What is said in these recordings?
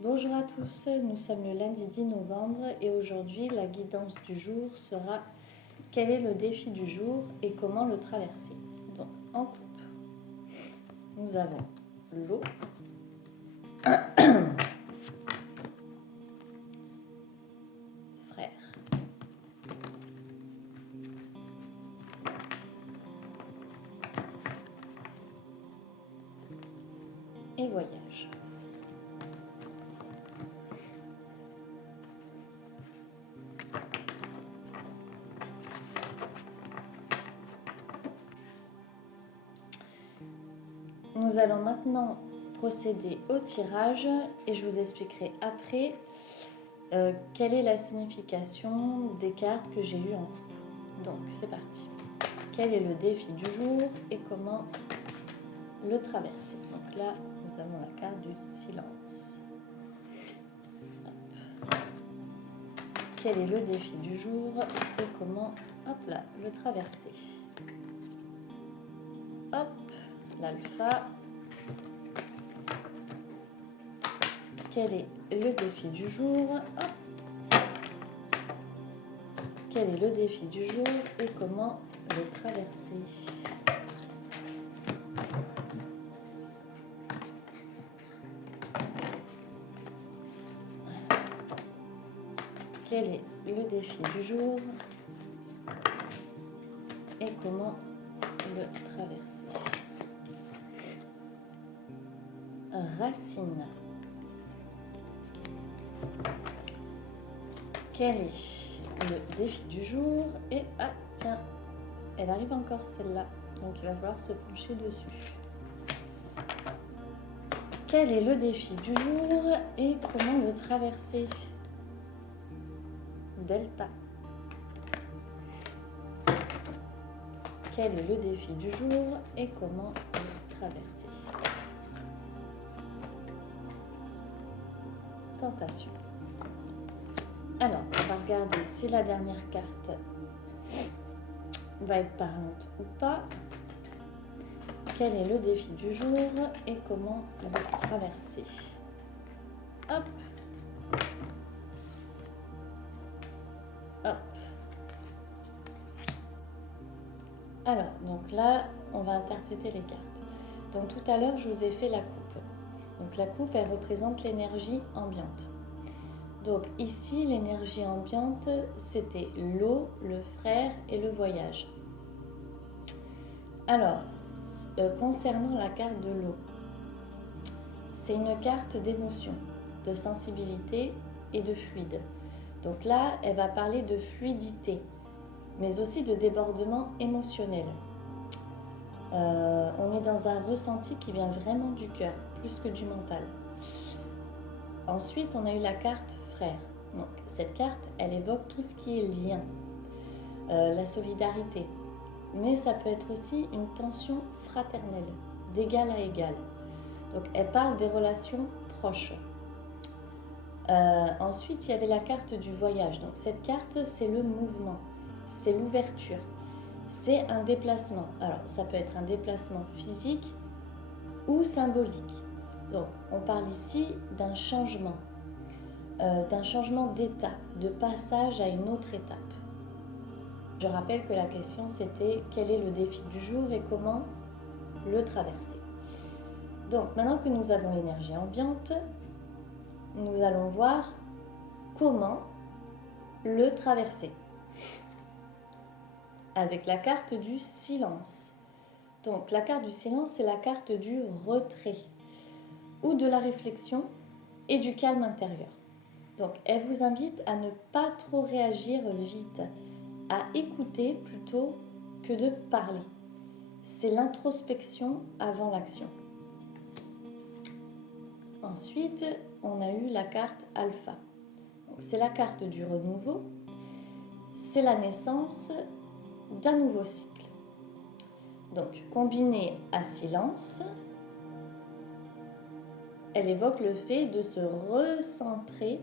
Bonjour à tous, nous sommes le lundi 10 novembre et aujourd'hui la guidance du jour sera quel est le défi du jour et comment le traverser. Donc en coupe, nous avons l'eau, frère, et voyage. Nous allons maintenant procéder au tirage et je vous expliquerai après quelle est la signification des cartes que j'ai eues en coupe. Donc c'est parti. Quel est le défi du jour et comment le traverser. Donc là, nous avons la carte du silence. Hop. Quel est le défi du jour et comment, hop là, le traverser. Hop, l'alpha. Quel est le défi du jour? Hop. Quel est le défi du jour et comment le traverser? Quel est le défi du jour et comment le traverser? Racine. Quel est le défi du jour? Et ah tiens, elle arrive encore celle-là, donc il va falloir se pencher dessus. Quel est le défi du jour et comment le traverser? Delta. Quel est le défi du jour et comment le traverser? Tentation. Alors, on va regarder si la dernière carte va être parlante ou pas. Quel est le défi du jour et comment le traverser? Hop. Hop. Alors, donc là, on va interpréter les cartes. Donc tout à l'heure, je vous ai fait la coupe. Donc la coupe, elle représente l'énergie ambiante. Donc ici, l'énergie ambiante, c'était l'eau, le frère et le voyage. Alors, concernant la carte de l'eau, c'est une carte d'émotion, de sensibilité et de fluide. Donc là, elle va parler de fluidité, mais aussi de débordement émotionnel. On est dans un ressenti qui vient vraiment du cœur, plus que du mental. Ensuite, on a eu la carte frère. Donc, cette carte, elle évoque tout ce qui est lien, la solidarité. Mais ça peut être aussi une tension fraternelle, d'égal à égal. Donc, elle parle des relations proches. Ensuite, il y avait la carte du voyage. Donc, cette carte, c'est le mouvement, c'est l'ouverture, c'est un déplacement. Alors, ça peut être un déplacement physique ou symbolique. Donc, on parle ici d'un changement d'état, de passage à une autre étape. Je rappelle que la question, c'était quel est le défi du jour et comment le traverser. Donc, maintenant que nous avons l'énergie ambiante, nous allons voir comment le traverser avec la carte du silence. Donc la carte du silence, c'est la carte du retrait ou de la réflexion et du calme intérieur. Donc elle vous invite à ne pas trop réagir vite, à écouter plutôt que de parler. C'est l'introspection avant l'action. Ensuite, on a eu la carte alpha. C'est la carte du renouveau, c'est la naissance d'un nouveau cycle. Donc, combinée à silence, elle évoque le fait de se recentrer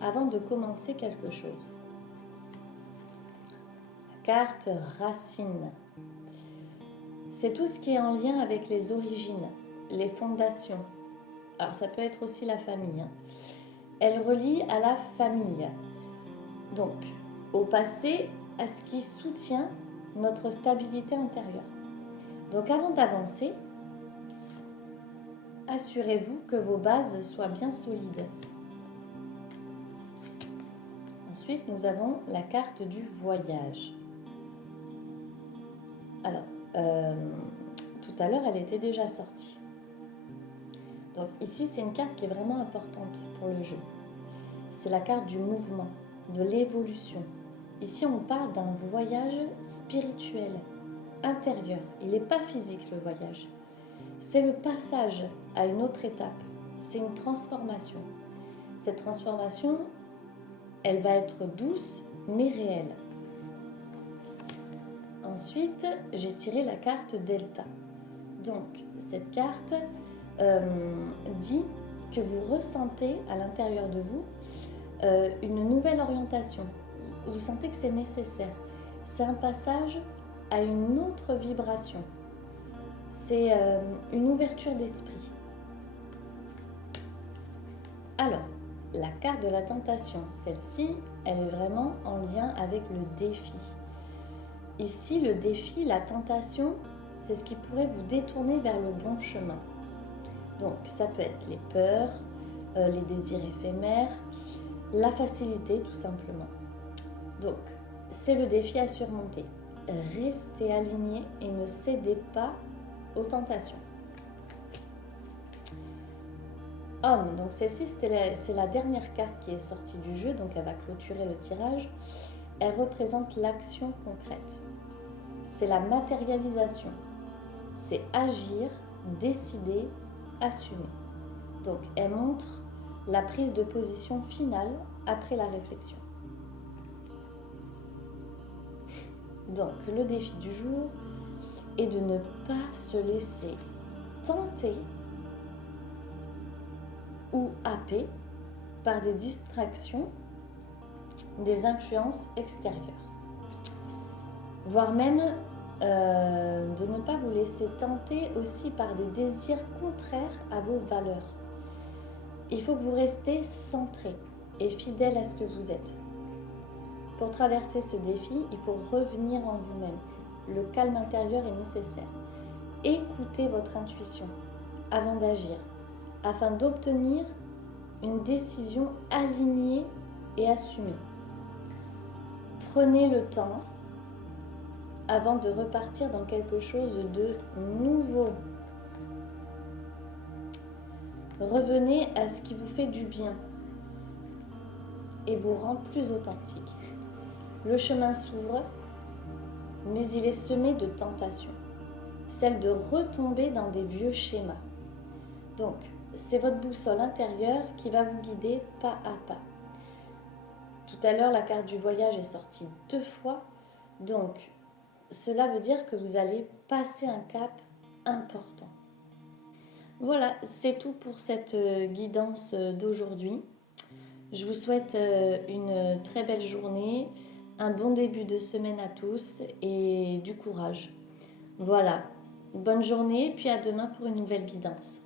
avant de commencer quelque chose. La carte racine, c'est tout ce qui est en lien avec les origines, les fondations, alors ça peut être aussi la famille, hein. Elle relie à la famille, donc au passé, à ce qui soutient notre stabilité intérieure. Donc avant d'avancer, assurez-vous que vos bases soient bien solides. Ensuite, nous avons la carte du voyage. Alors, tout à l'heure, elle était déjà sortie. Donc ici, c'est une carte qui est vraiment importante pour le jeu. C'est la carte du mouvement, de l'évolution. Ici, on parle d'un voyage spirituel, intérieur. Il n'est pas physique, le voyage. C'est le passage à une autre étape. C'est une transformation. Cette transformation, elle va être douce, mais réelle. Ensuite, j'ai tiré la carte Delta. Donc, cette carte dit que vous ressentez à l'intérieur de vous une nouvelle orientation. Vous sentez que c'est nécessaire. C'est un passage à une autre vibration. C'est une ouverture d'esprit. Alors, la carte de la tentation, celle-ci, elle est vraiment en lien avec le défi. Ici, le défi, la tentation, c'est ce qui pourrait vous détourner vers le bon chemin. Donc, ça peut être les peurs, les désirs éphémères, la facilité tout simplement. Donc, c'est le défi à surmonter. Restez aligné et ne cédez pas aux tentations. Homme, donc celle-ci, c'est la dernière carte qui est sortie du jeu, donc elle va clôturer le tirage. Elle représente l'action concrète. C'est la matérialisation. C'est agir, décider, assumer. Donc, elle montre la prise de position finale après la réflexion. Donc, le défi du jour est de ne pas se laisser tenter ou happer par des distractions, des influences extérieures. Voire même de ne pas vous laisser tenter aussi par des désirs contraires à vos valeurs. Il faut que vous restez centré et fidèle à ce que vous êtes. Pour traverser ce défi, il faut revenir en vous-même. Le calme intérieur est nécessaire. Écoutez votre intuition avant d'agir, afin d'obtenir une décision alignée et assumée. Prenez le temps avant de repartir dans quelque chose de nouveau. Revenez à ce qui vous fait du bien et vous rend plus authentique. Le chemin s'ouvre, mais il est semé de tentations, celle de retomber dans des vieux schémas. Donc, c'est votre boussole intérieure qui va vous guider pas à pas. Tout à l'heure, la carte du voyage est sortie 2 fois, donc cela veut dire que vous allez passer un cap important. Voilà, c'est tout pour cette guidance d'aujourd'hui. Je vous souhaite une très belle journée, un bon début de semaine à tous et du courage. Voilà, bonne journée, puis à demain pour une nouvelle guidance.